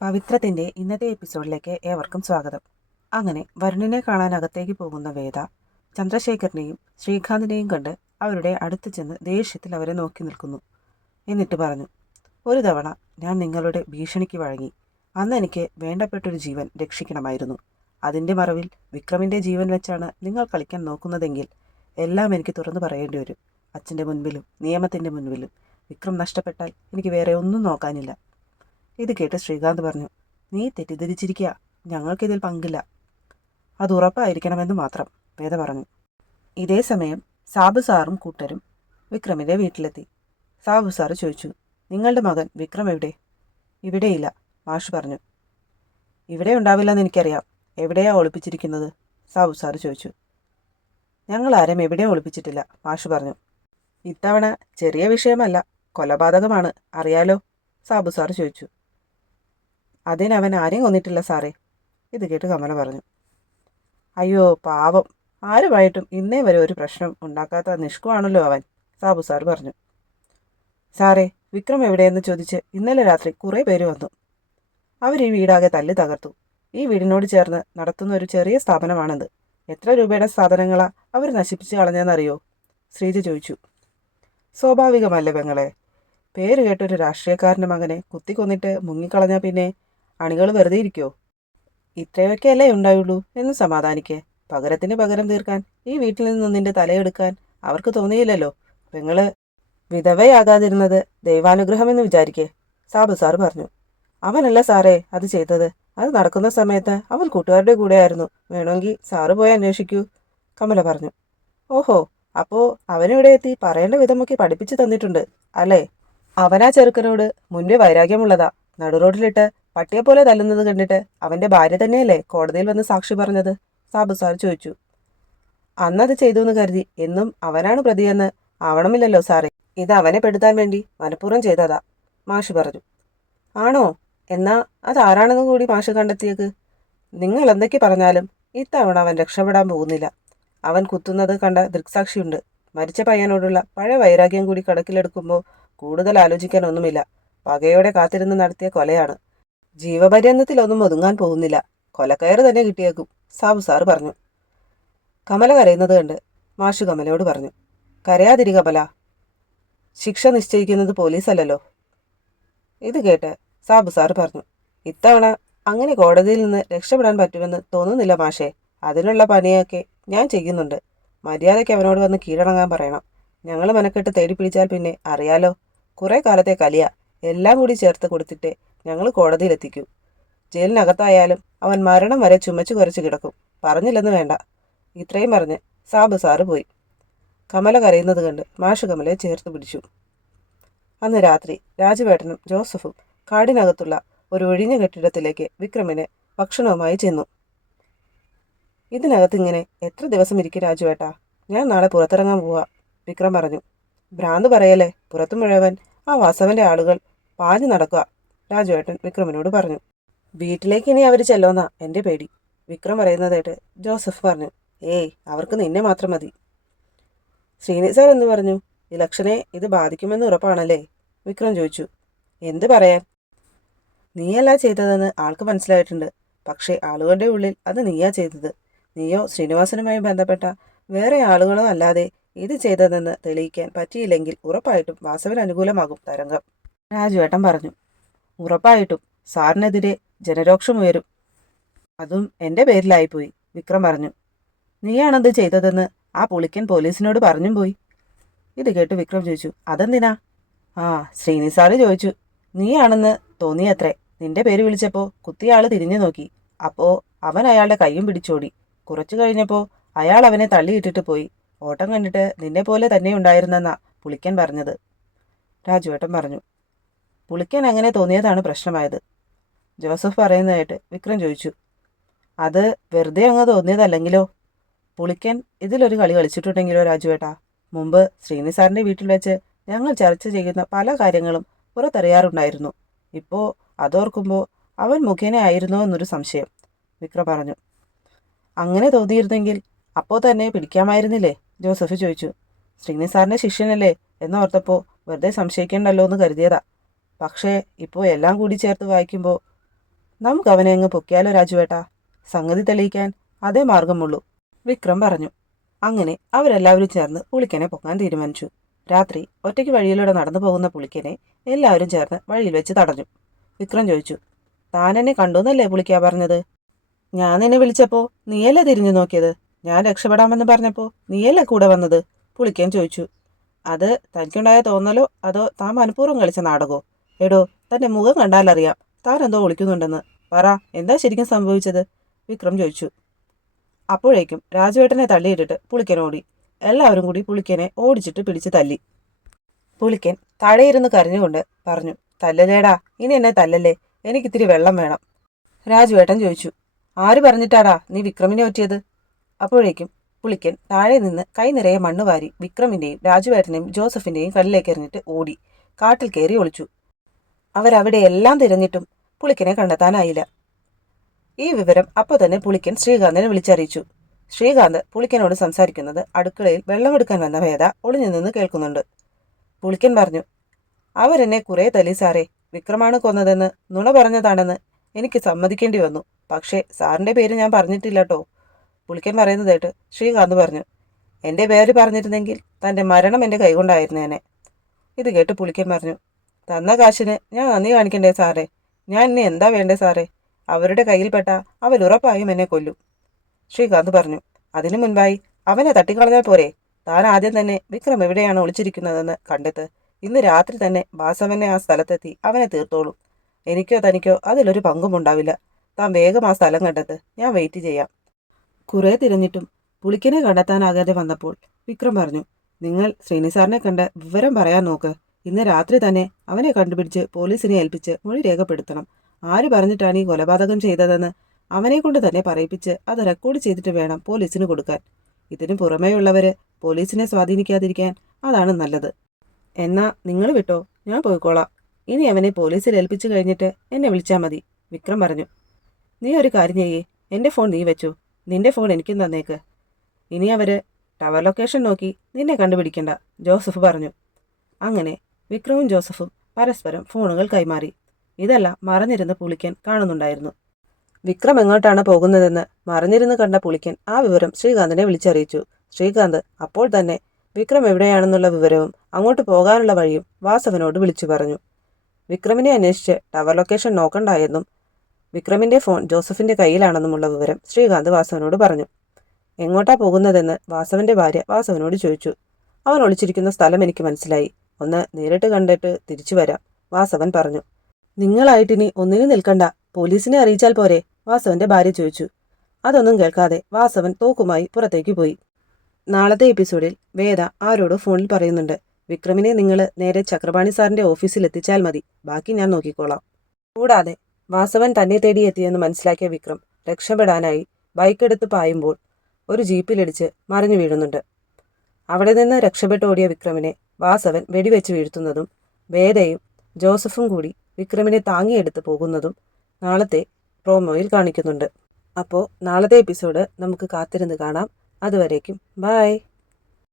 പവിത്രത്തിന്റെ ഇന്നത്തെ എപ്പിസോഡിലേക്ക് ഏവർക്കും സ്വാഗതം. അങ്ങനെ വരുണിനെ കാണാൻ അകത്തേക്ക് പോകുന്ന വേദ ചന്ദ്രശേഖരനെയും ശ്രീകാന്തിനെയും കണ്ട് അവരുടെ അടുത്ത് ചെന്ന് ദേഷ്യത്തിൽ അവരെ നോക്കി നിൽക്കുന്നു. എന്നിട്ട് പറഞ്ഞു ഒരു തവണ ഞാൻ നിങ്ങളുടെ ഭീഷണിക്ക് വഴങ്ങി. അന്ന് എനിക്ക് വേണ്ടപ്പെട്ടൊരു ജീവൻ രക്ഷിക്കണമായിരുന്നു. അതിന്റെ മറവിൽ വിക്രമിന്റെ ജീവൻ വെച്ചാണ് നിങ്ങൾ കളിക്കാൻ നോക്കുന്നതെങ്കിൽ എല്ലാം എനിക്ക് തുറന്നു പറയേണ്ടി വരും. അച്ഛന്റെ മുൻപിലും നിയമത്തിന്റെ മുൻപിലും. വിക്രം നഷ്ടപ്പെട്ടാൽ എനിക്ക് വേറെ ഒന്നും നോക്കാനില്ല. ഇത് കേട്ട് ശ്രീകാന്ത് പറഞ്ഞു നീ തെറ്റിദ്ധരിച്ചിരിക്കുക ഞങ്ങൾക്കിതിൽ പങ്കില്ല. അത് ഉറപ്പായിരിക്കണമെന്ന് മാത്രം വേദ പറഞ്ഞു. ഇതേ സമയം സാബു സാറും കൂട്ടരും വിക്രമിന്റെ വീട്ടിലെത്തി. സാബു സാറ് ചോദിച്ചു നിങ്ങളുടെ മകൻ വിക്രം എവിടെ? ഇവിടെയില്ല മാഷ് പറഞ്ഞു. ഇവിടെ ഉണ്ടാവില്ലെന്ന് എനിക്കറിയാം. എവിടെയാ ഒളിപ്പിച്ചിരിക്കുന്നത്? സാബു സാറ് ചോദിച്ചു. ഞങ്ങൾ ആരും എവിടെയും ഒളിപ്പിച്ചിട്ടില്ല മാഷ് പറഞ്ഞു. ഇത്തവണ ചെറിയ വിഷയമല്ല കൊലപാതകമാണ്. അറിയാലോ? സാബു സാറ് ചോദിച്ചു. അതിനവൻ ആരെയും കൊന്നിട്ടില്ല സാറേ. ഇത് കേട്ട് കമല പറഞ്ഞു. അയ്യോ പാവം. ആരുമായിട്ടും ഇന്നേ വരെ ഒരു പ്രശ്നം ഉണ്ടാക്കാത്ത നിഷ്കുവാണല്ലോ അവൻ സാബു സാർ പറഞ്ഞു. സാറേ വിക്രം എവിടെയെന്ന് ചോദിച്ച് ഇന്നലെ രാത്രി കുറേ പേര് വന്നു. അവർ ഈ വീടാകെ തല്ലി തകർത്തു. ഈ വീടിനോട് ചേർന്ന് നടത്തുന്ന ഒരു ചെറിയ സ്ഥാപനമാണിത്. എത്ര രൂപയുടെ സാധനങ്ങളാ അവർ നശിപ്പിച്ച് കളഞ്ഞെന്നറിയോ ശ്രീജ ചോദിച്ചു. സ്വാഭാവികമല്ല പെങ്ങളെ? പേര് കേട്ടൊരു രാഷ്ട്രീയക്കാരന്റെ മകനെ കുത്തിക്കൊന്നിട്ട് മുങ്ങിക്കളഞ്ഞാൽ പിന്നെ അണികൾ വെറുതെ ഇരിക്കോ? ഇത്രയൊക്കെ അല്ലേ ഉണ്ടായുള്ളൂ എന്ന് സമാധാനിക്കേ. പകരത്തിന് പകരം തീർക്കാൻ ഈ വീട്ടിൽ നിന്ന് നിന്റെ തലയെടുക്കാൻ അവർക്ക് തോന്നിയില്ലല്ലോ. പെങ്ങൾ വിധവയാകാതിരുന്നത് ദൈവാനുഗ്രഹമെന്ന് വിചാരിക്കേ സാബു സാറ് പറഞ്ഞു. അവനല്ല സാറേ അത് ചെയ്തത്. അത് നടക്കുന്ന സമയത്ത് അവൻ കൂട്ടുകാരുടെ കൂടെയായിരുന്നു. വേണമെങ്കിൽ സാറ് പോയി അന്വേഷിക്കൂ കമല പറഞ്ഞു. ഓഹോ അപ്പോ അവനിവിടെ എത്തി പറയേണ്ട വിധമൊക്കെ പഠിപ്പിച്ചു തന്നിട്ടുണ്ട് അല്ലേ? അവനാ ചെറുക്കനോട് മുൻപേ വൈരാഗ്യമുള്ളതാ. നടുറോഡിലിട്ട് പട്ടിയെ പോലെ തല്ലുന്നത് കണ്ടിട്ട് അവന്റെ ഭാര്യ തന്നെയല്ലേ കോടതിയിൽ വന്ന് സാക്ഷി പറഞ്ഞത്? സാബു സാർ ചോദിച്ചു. അന്നത് ചെയ്തു എന്ന് കരുതി എന്നും അവനാണ് പ്രതിയെന്ന് ആവണമില്ലല്ലോ സാറേ. ഇത് അവനെ പെടുത്താൻ വേണ്ടി മനഃപൂർവം ചെയ്തതാ മാഷ് പറഞ്ഞു. ആണോ? എന്നാ അതാരാണെന്ന് കൂടി മാഷ് കണ്ടെത്തിയത് നിങ്ങൾ എന്തൊക്കെ പറഞ്ഞാലും ഇത്തവണ അവൻ രക്ഷപ്പെടാൻ പോകുന്നില്ല. അവൻ കുത്തുന്നത് കണ്ട ദൃക്സാക്ഷിയുണ്ട്. മരിച്ച പയ്യനോടുള്ള പഴയ വൈരാഗ്യം കൂടി കണക്കിലെടുക്കുമ്പോൾ കൂടുതൽ ആലോചിക്കാനൊന്നുമില്ല. പകയോടെ കാത്തിരുന്ന് നടത്തിയ കൊലയാണ്. ജീവപര്യന്തത്തിലൊന്നും ഒതുങ്ങാൻ പോകുന്നില്ല. കൊലക്കയറ് തന്നെ കിട്ടിയേക്കും സാബു സാറ് പറഞ്ഞു. കമല കരയുന്നത് കണ്ട് മാഷു കമലയോട് പറഞ്ഞു കരയാതിരി കമല. ശിക്ഷ നിശ്ചയിക്കുന്നത് പോലീസല്ലല്ലോ. ഇത് കേട്ട് സാബു സാറ് പറഞ്ഞു ഇത്തവണ അങ്ങനെ കോടതിയിൽ നിന്ന് രക്ഷപ്പെടാൻ പറ്റുമെന്ന് തോന്നുന്നില്ല മാഷേ. അതിനുള്ള പണിയൊക്കെ ഞാൻ ചെയ്യുന്നുണ്ട്. മര്യാദയ്ക്ക് അവനോട് വന്ന് കീഴടങ്ങാൻ പറയണം. ഞങ്ങൾ മനക്കെട്ട് തേടി പിടിച്ചാൽ പിന്നെ അറിയാലോ. കുറേ കാലത്തെ കലിയ. എല്ലാം കൂടി ചേർത്ത് കൊടുത്തിട്ട് ഞങ്ങൾ കോടതിയിലെത്തിക്കൂ. ജയിലിനകത്തായാലും അവൻ മരണം വരെ ചുമച്ചു കുറച്ച് കിടക്കും. പറഞ്ഞില്ലെന്ന് വേണ്ട. ഇത്രയും പറഞ്ഞ് സാബ് സാറ് പോയി. കമല കരയുന്നത് കണ്ട് മാഷ് കമലയെ ചേർത്ത് പിടിച്ചു. അന്ന് രാത്രി രാജുവേട്ടനും ജോസഫും കാടിനകത്തുള്ള ഒരു ഒഴിഞ്ഞ കെട്ടിടത്തിലേക്ക് വിക്രമിനെ ഭക്ഷണവുമായി ചെന്നു. ഇതിനകത്ത് ഇങ്ങനെ എത്ര ദിവസം ഇരിക്കും രാജുവേട്ടാ? ഞാൻ നാളെ പുറത്തിറങ്ങാൻ പോവാ വിക്രം പറഞ്ഞു. ഭ്രാന്ത് പറയല്ലേ? പുറത്തു മുഴുവൻ ആ വാസവന്റെ ആളുകൾ പാഞ്ഞു നടക്കുക. രാജുവേട്ടൻ വിക്രമിനോട് പറഞ്ഞു വീട്ടിലേക്ക് ഇനി അവർ ചെല്ലോന്നാ എന്റെ പേടി. വിക്രം പറയുന്നതായിട്ട് ജോസഫ് പറഞ്ഞു ഏയ് അവർക്ക് നിന്നെ മാത്രം മതി. ശ്രീനി സാർ എന്ന് പറഞ്ഞു ഇലക്ഷനെ ഇത് ബാധിക്കുമെന്ന് ഉറപ്പാണല്ലേ? വിക്രം ചോദിച്ചു എന്ത് പറയാൻ? നീയല്ല ചെയ്തതെന്ന് ആൾക്ക് മനസ്സിലായിട്ടുണ്ട് പക്ഷേ ആളുകളുടെ ഉള്ളിൽ അത് നീയാ ചെയ്തത്. നീയോ ശ്രീനിവാസനുമായി ബന്ധപ്പെട്ട വേറെ ആളുകളോ അല്ലാതെ ഇത് ചെയ്തതെന്ന് തെളിയിക്കാൻ പറ്റിയില്ലെങ്കിൽ ഉറപ്പായിട്ടും വാസവന് അനുകൂലമാകും തരംഗം. രാജുവേട്ടൻ പറഞ്ഞു ഉറപ്പായിട്ടും സാറിനെതിരെ ജനരോക്ഷം ഉയരും. അതും എന്റെ പേരിലായിപ്പോയി വിക്രം പറഞ്ഞു. നീയാണത് ചെയ്തതെന്ന് ആ പുളിക്കൻ പോലീസിനോട് പറഞ്ഞും പോയി. ഇത് കേട്ട് വിക്രം ചോദിച്ചു അതെന്തിനാ? ആ ശ്രീനി സാറ് ചോദിച്ചു നീയാണെന്ന് തോന്നിയത്രേ. നിന്റെ പേര് വിളിച്ചപ്പോൾ കുത്തിയാൾ തിരിഞ്ഞു നോക്കി. അപ്പോൾ അവൻ അയാളുടെ കൈയും പിടിച്ചോടി. കുറച്ചു കഴിഞ്ഞപ്പോൾ അയാൾ അവനെ തള്ളിയിട്ടിട്ട് പോയി. ഓട്ടം കണ്ടിട്ട് നിന്നെ പോലെ തന്നെ ഉണ്ടായിരുന്നെന്നാ പുളിക്കൻ പറഞ്ഞത്. രാജുവേട്ടൻ പറഞ്ഞു പുളിക്കൻ അങ്ങനെ തോന്നിയതാണ് പ്രശ്നമായത്. ജോസഫ് പറയുന്നതായിട്ട് വിക്രം ചോദിച്ചു. അത് വെറുതെ അങ്ങ് തോന്നിയതല്ലെങ്കിലോ? പുളിക്കൻ ഇതിലൊരു കളി കളിച്ചിട്ടുണ്ടെങ്കിലോ രാജുവേട്ടാ? മുമ്പ് ശ്രീനിസാറിന്റെ വീട്ടിൽ വെച്ച് ഞങ്ങൾ ചർച്ച ചെയ്യുന്ന പല കാര്യങ്ങളും പുറത്തറിയാറുണ്ടായിരുന്നു. ഇപ്പോൾ അതോർക്കുമ്പോൾ അവൻ മുഖേന ആയിരുന്നോ എന്നൊരു സംശയം. വിക്രം പറഞ്ഞു. അങ്ങനെ തോന്നിയിരുന്നെങ്കിൽ അപ്പോൾ തന്നെ പിടിക്കാമായിരുന്നില്ലേ? ജോസഫ് ചോദിച്ചു. ശ്രീനിസാറിന്റെ ശിഷ്യനല്ലേ എന്നോർത്തപ്പോൾ വെറുതെ സംശയിക്കണ്ടല്ലോ എന്ന് കരുതിയതാ. പക്ഷേ ഇപ്പോൾ എല്ലാം കൂടി ചേർത്ത് വായിക്കുമ്പോൾ നമുക്ക് അവനെ അങ്ങ് പൊക്കിയാലോ രാജുവേട്ടാ? സംഗതി തെളിയിക്കാൻ അതേ മാർഗമുള്ളൂ. വിക്രം പറഞ്ഞു. അങ്ങനെ അവരെല്ലാവരും ചേർന്ന് പുളിക്കനെ പൊക്കാൻ തീരുമാനിച്ചു. രാത്രി ഒറ്റയ്ക്ക് വഴിയിലൂടെ നടന്നു പോകുന്ന പുളിക്കനെ എല്ലാവരും ചേർന്ന് വഴിയിൽ വെച്ച് തടഞ്ഞു. വിക്രം ചോദിച്ചു താൻ എന്നെ കണ്ടുവന്നല്ലേ പുളിക്കാ പറഞ്ഞത്? ഞാൻ നിന്നെ വിളിച്ചപ്പോൾ നീയല്ലേ തിരിഞ്ഞു നോക്കിയത്? ഞാൻ രക്ഷപ്പെടാമെന്ന് പറഞ്ഞപ്പോൾ നീയല്ലേ കൂടെ വന്നത്? പുളിക്കൻ ചോദിച്ചു അത് തനിക്കുണ്ടായ തോന്നലോ അതോ താൻ മനഃപൂർവം കളിച്ച നാടകോ? എടോ തന്റെ മുഖം കണ്ടാലറിയാം. താൻ എന്തോ ഒളിക്കുന്നുണ്ടെന്ന് പറ എന്താ ശരിക്കും സംഭവിച്ചത്? വിക്രം ചോദിച്ചു. അപ്പോഴേക്കും രാജവേട്ടനെ തള്ളിയിട്ടിട്ട് പുളിക്കൻ ഓടി. എല്ലാവരും കൂടി പുളിക്കനെ ഓടിച്ചിട്ട് പിടിച്ച് തല്ലി. പുളിക്കൻ തഴയിരുന്ന് കരഞ്ഞുകൊണ്ട് പറഞ്ഞു തല്ലലേടാ ഇനി എന്നെ തല്ലല്ലേ? എനിക്കിത്തിരി വെള്ളം വേണം. രാജുവേട്ടൻ ചോദിച്ചു ആര് പറഞ്ഞിട്ടാടാ നീ വിക്രമിനെ ഒറ്റിയത് അപ്പോഴേക്കും പുളിക്കൻ താഴെ നിന്ന് കൈ നിറയെ മണ്ണ് വാരി വിക്രമിന്റെയും രാജുവേട്ടനെയും ജോസഫിന്റെയും കല്ലിലേക്ക് എറിഞ്ഞിട്ട് ഓടി. കാട്ടിൽ കയറി ഒളിച്ചു. അവരവിടെ എല്ലാം തിരഞ്ഞിട്ടും പുളിക്കനെ കണ്ടെത്താനായില്ല. ഈ വിവരം അപ്പോൾ തന്നെ പുളിക്കൻ ശ്രീകാന്തിനെ വിളിച്ചറിയിച്ചു. ശ്രീകാന്ത് പുളിക്കനോട് സംസാരിക്കുന്നത് അടുക്കളയിൽ വെള്ളമെടുക്കാൻ വന്ന വേദ ഒളിഞ്ഞു നിന്ന് കേൾക്കുന്നുണ്ട്. പുളിക്കൻ പറഞ്ഞു അവരെന്നെ കുറെ തല്ലി സാറേ വിക്രമാണ് കൊന്നതെന്ന് നുണ പറഞ്ഞതാണെന്ന് എനിക്ക് സമ്മതിക്കേണ്ടി വന്നു. പക്ഷേ സാറിന്റെ പേര് ഞാൻ പറഞ്ഞിട്ടില്ല കേട്ടോ പുളിക്കൻ പറയുന്നത് കേട്ട് ശ്രീകാന്ത് പറഞ്ഞു എന്റെ പേര് പറഞ്ഞിരുന്നെങ്കിൽ തന്റെ മരണം എന്റെ കൈകൊണ്ടായിരുന്നേനെ. ഇത് കേട്ട് പുളിക്കൻ പറഞ്ഞു തന്ന കാശിന് ഞാൻ നന്ദി കാണിക്കണ്ടേ സാറേ? ഞാൻ ഇനി എന്താ വേണ്ടേ സാറേ? അവരുടെ കയ്യിൽപ്പെട്ട അവരുറപ്പായും എന്നെ കൊല്ലും. ശ്രീകാന്ത് പറഞ്ഞു. അതിനു മുൻപായി അവനെ തട്ടിക്കളഞ്ഞാൽ പോരെ? താൻ ആദ്യം തന്നെ വിക്രം എവിടെയാണ് ഒളിച്ചിരിക്കുന്നതെന്ന് കണ്ടെത്ത്. ഇന്ന് രാത്രി തന്നെ വാസവനെ ആ സ്ഥലത്തെത്തി അവനെ തീർത്തോളും. എനിക്കോ തനിക്കോ അതിലൊരു പങ്കും ഉണ്ടാവില്ല. താൻ വേഗം ആ സ്ഥലം കണ്ടെത്ത്. ഞാൻ വെയിറ്റ് ചെയ്യാം. കുറെ തിരഞ്ഞിട്ടും പുളിക്കനെ കണ്ടെത്താനാകാതെ വന്നപ്പോൾ വിക്രം പറഞ്ഞു. നിങ്ങൾ ശ്രീനിസാറിനെ കണ്ട് വിവരം പറയാൻ നോക്ക്. ഇന്ന് രാത്രി തന്നെ അവനെ കണ്ടുപിടിച്ച് പോലീസിനെ ഏൽപ്പിച്ച് മൊഴി രേഖപ്പെടുത്തണം. ആര് പറഞ്ഞിട്ടാണ് ഈ കൊലപാതകം ചെയ്തതെന്ന് അവനെ കൊണ്ട് തന്നെ പറയിപ്പിച്ച് അത് റെക്കോർഡ് ചെയ്തിട്ട് വേണം പോലീസിന് കൊടുക്കാൻ. ഇതിനു പുറമേയുള്ളവര് പോലീസിനെ സ്വാധീനിക്കാതിരിക്കാൻ അതാണ് നല്ലത്. എന്നാ നിങ്ങൾ വിട്ടോ? ഞാൻ പോയിക്കോളാം. ഇനി അവനെ പോലീസിൽ ഏൽപ്പിച്ചു കഴിഞ്ഞിട്ട് എന്നെ വിളിച്ചാൽ മതി. വിക്രം പറഞ്ഞു. നീ ഒരു കാര്യം ചെയ്യേ. എന്റെ ഫോൺ നീ വെച്ചു. നിന്റെ ഫോൺ എനിക്കും തന്നേക്ക്. ഇനി അവർ ടവർ ലൊക്കേഷൻ നോക്കി നിന്നെ കണ്ടുപിടിക്കണ്ട ജോസഫ് പറഞ്ഞു. അങ്ങനെ വിക്രമും ജോസഫും പരസ്പരം ഫോണുകൾ കൈമാറി. ഇതെല്ലാം മറഞ്ഞിരുന്ന പുളിക്കൻ കാണുന്നുണ്ടായിരുന്നു. വിക്രം എങ്ങോട്ടാണ് പോകുന്നതെന്ന് മറഞ്ഞിരുന്ന് കണ്ട പുളിക്കൻ ആ വിവരം ശ്രീകാന്തിനെ വിളിച്ചറിയിച്ചു. ശ്രീകാന്ത് അപ്പോൾ തന്നെ വിക്രം എവിടെയാണെന്നുള്ള വിവരവും അങ്ങോട്ട് പോകാനുള്ള വഴിയും വാസവനോട് വിളിച്ചു പറഞ്ഞു. വിക്രമിനെ അന്വേഷിച്ച് ടവർ ലൊക്കേഷൻ നോക്കണ്ടായെന്നും വിക്രമിന്റെ ഫോൺ ജോസഫിന്റെ കയ്യിലാണെന്നുമുള്ള വിവരം ശ്രീകാന്ത് വാസവനോട് പറഞ്ഞു. എങ്ങോട്ടാ പോകുന്നതെന്ന് വാസവന്റെ ഭാര്യ വാസവനോട് ചോദിച്ചു. അവൻ ഒളിച്ചിരിക്കുന്ന സ്ഥലം എനിക്ക് മനസ്സിലായി. ഒന്ന് നേരിട്ട് കണ്ടിട്ട് തിരിച്ചു വരാം വാസവൻ പറഞ്ഞു. നിങ്ങളായിട്ടിനി ഒന്നിനു നിൽക്കണ്ട പോലീസിനെ അറിയിച്ചാൽ പോരെ വാസവന്റെ ഭാര്യ ചോദിച്ചു. അതൊന്നും കേൾക്കാതെ വാസവൻ തോക്കുമായി പുറത്തേക്ക് പോയി. നാളത്തെ എപ്പിസോഡിൽ വേദ ആരോടോ ഫോണിൽ പറയുന്നുണ്ട് വിക്രമിനെ നിങ്ങൾ നേരെ ചക്രപാണി സാറിന്റെ ഓഫീസിൽ എത്തിച്ചാൽ മതി ബാക്കി ഞാൻ നോക്കിക്കോളാം. കൂടാതെ വാസവൻ തന്നെ തേടി എത്തിയെന്ന് മനസ്സിലാക്കിയ വിക്രം രക്ഷപ്പെടാനായി ബൈക്കെടുത്ത് പായുമ്പോൾ ഒരു ജീപ്പിലിടിച്ച് മറിഞ്ഞു വീഴുന്നുണ്ട്. അവിടെ നിന്ന് രക്ഷപ്പെട്ടോടിയ വിക്രമിനെ വാസവൻ വെടിവെച്ച് വീഴ്ത്തുന്നതും വേദയും ജോസഫും കൂടി വിക്രമിനെ താങ്ങിയെടുത്ത് പോകുന്നതും നാളത്തെ പ്രോമോയിൽ കാണിക്കുന്നുണ്ട്. അപ്പോൾ നാളത്തെ എപ്പിസോഡ് നമുക്ക് കാത്തിരുന്ന് കാണാം. അതുവരേക്കും ബായ്